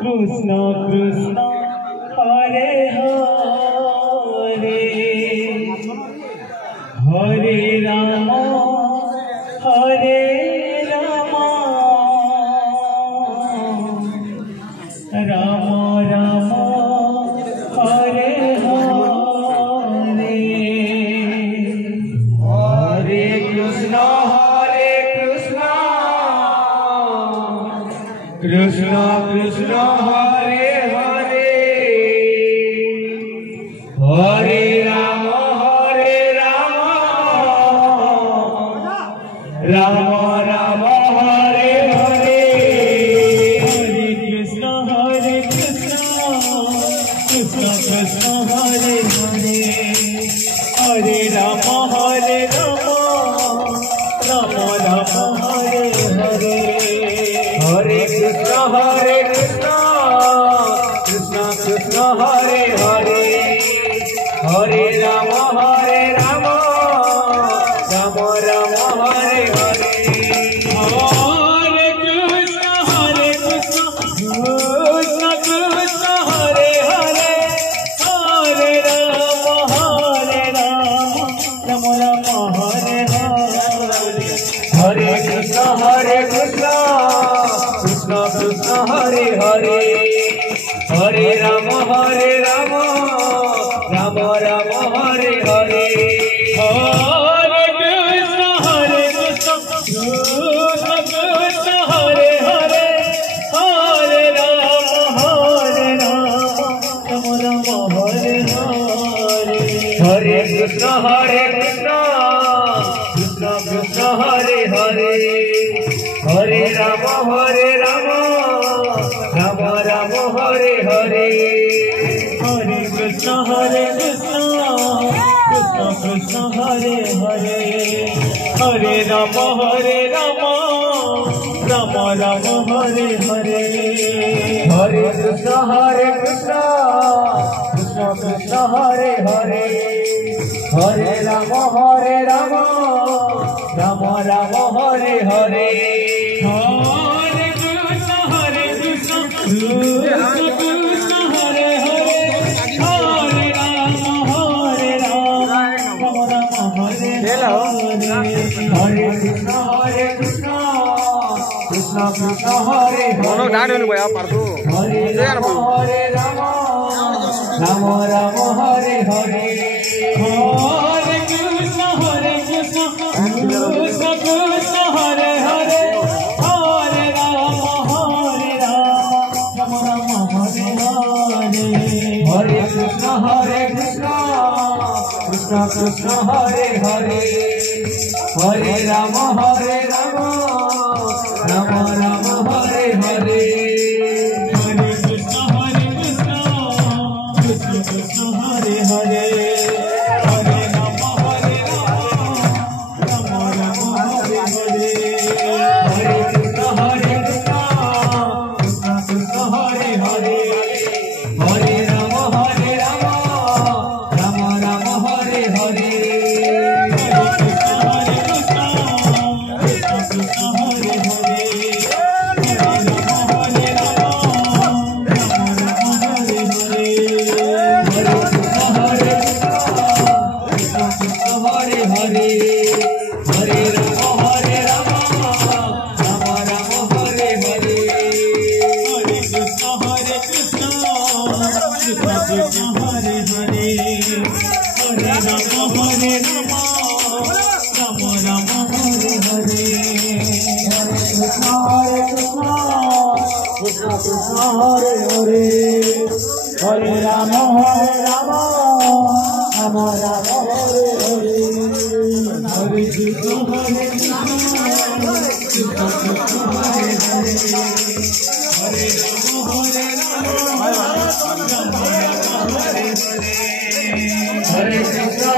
Krishna Krishna Hare Hare Hare Ram Ram Ram Hare Hare Hare Krishna Krishna Krishna Hare Hare Hare Ram Ram Ram Hare Hare Hare Krishna Krishna Krishna Hare Hare Hare Ram Ram Ram Hare Hare Hare Krishna Krishna Krishna Hare Hare Hare Ram Ram Ram Hare Hare Hare Krishna Krishna Krishna Hare Hare Hare Ram Ram Ram Hare Hare Hare Krishna Krishna Krishna Hare Hare Hare Ram Ram Ram Hare Hare Hare Krishna Krishna Krishna Hare Hare Hare Ram Ram Ram Hare Hare Hare Krishna Krishna Krishna Hare Hare Hare Ram Ram Ram Hare Hare Hare Krishna Krishna Krishna Hare Hare Hare Ram Ram Ram Hare Hare Hare Krishna Krishna Krishna Hare Hare Hare Ram Ram Ram Hare Hare Hare Krishna Krishna Hare Hare Hare Ram Ram Hare Hare Krishna Krishna Krishna Hare Hare Hare Ram Ram Hare Hare Hare Krishna Krishna Krishna Hare Hare Hare Ram Ram Hare Hare Hare Krishna Krishna Krishna Hare Hare Hare Ram Ram Ram Hare Hare Hare Krishna Krishna Krishna Hare Hare Hare Ram Ram Ram Hare Hare Hare Krishna Krishna Krishna Hare Hare Hare Ram Ram Ram Hare Hare Hare Krishna Krishna Hare Hare Hare Ram Hare Hare Hare Krishna Krishna Hare Hare Hare Ram Ram Ram Hare Hare Hare Krishna Krishna Krishna Hare Hare Hare Ram Ram Ram Hare Hare Hare Krishna Krishna Hare Hare Hare Ram Ram Ram Hare Hare Hare Krishna Krishna Krishna Hare Hare Hare Ram Ram Ram Hare Hare Hare Krishna